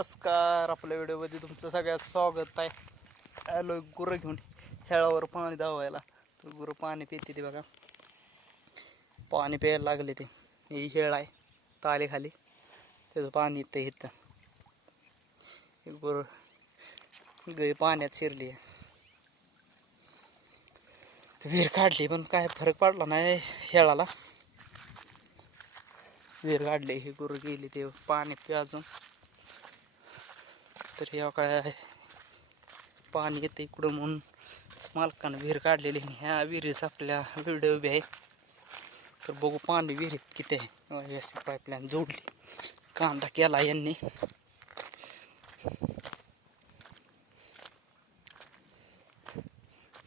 नमस्कार आपल्या व्हिडिओमध्ये तुमचं सगळ्यात स्वागत आहे. आलो गुरं घेऊन हेळावर पाणी धावायला. तर गुरं पाणी पिते ते बघा. पाणी प्यायला लागले ते. ही हेळ आहे ताले खाली. त्याचं पाणी येतं इथं. गुरं गै पाण्यात शिरली आहे. विहीर काढली पण काय फरक पडला नाही हेळाला विहीर काढले हे गुरं गेली ते पाणी प्याजून अजून. तर हे काय पाणी येते इकडं म्हणून. मालकानं विहीर काढलेली आहे. ह्या विहिरीचा आपल्या व्हिडिओ बी आहे. तर बघू पाणी विहिरीत किती आहे. अशी पाईपलाईन जोडली. कांदा केला यांनी.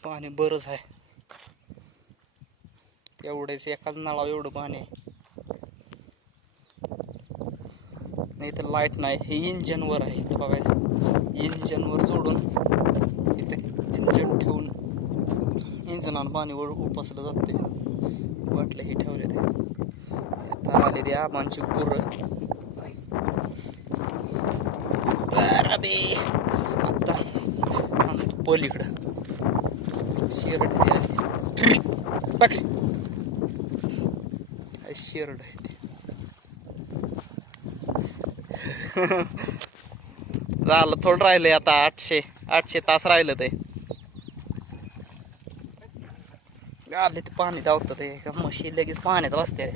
पाणी बरंच आहे. तेवढेच एकाच नळावर एवढं पाणी आहे. नाही इथं लाइट नाही. हे इंजनवर आहे. इथं बघा इंजनवर जोडून इथं इंजन ठेवून इंजनानं पाणीवर उपसलं जाते वाटलं हे ठेवले ते. आता आले ते आबांची गुरं. बे. आता आणतो पलीकडं. शेरड आली बाकी शेरड आहे ते झालं थोडं राहिलंय आता आठशे आठशे तास राहिलं ते. आले ते पाणी धावतं ते का म्हशी लगेच पाण्यात बसते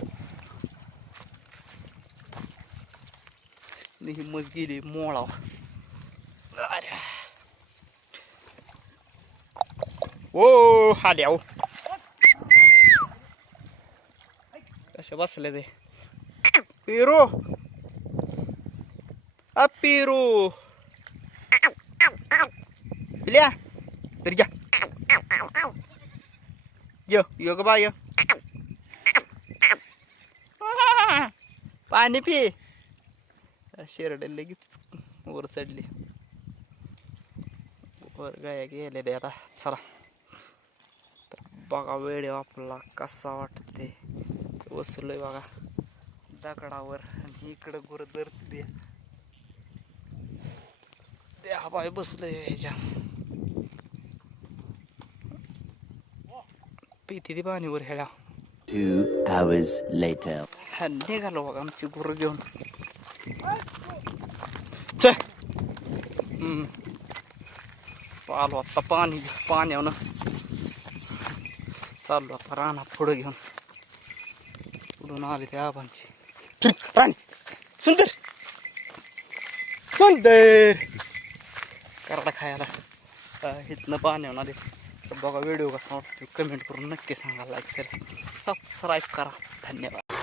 हिंमत गेली मोळा अरे. ओ हाल्या ओ कसे बसले ते? पेरो अपिरू पिल्या तरी घ्या यो यो ग बा यो पाणी पी शेरडे लगेच वर चढली वर गाया गेलेले आता चला तर बघा वेळ आपला कसा वाटते वसलोय बघा दगडावर आणि इकडं गुर जरते ते हवाय बसलंय ह्याच्या. पिती ती पाणीवर ह्याला. Two hours later. हा निघालो बघा आमची गुरं घेऊन. आलो आता पाणी पाण्यावर चाललो आता रानात पुढं घेऊन. पुढून आले ते आबांची. राणी सुंदर. सुंदर. करडा खायला. इथनं पाण्यावर होणार तर बघा व्हिडिओ कसा वाटतो कमेंट करून नक्की सांगा. लाईक शेअर सबस्क्राईब करा. धन्यवाद.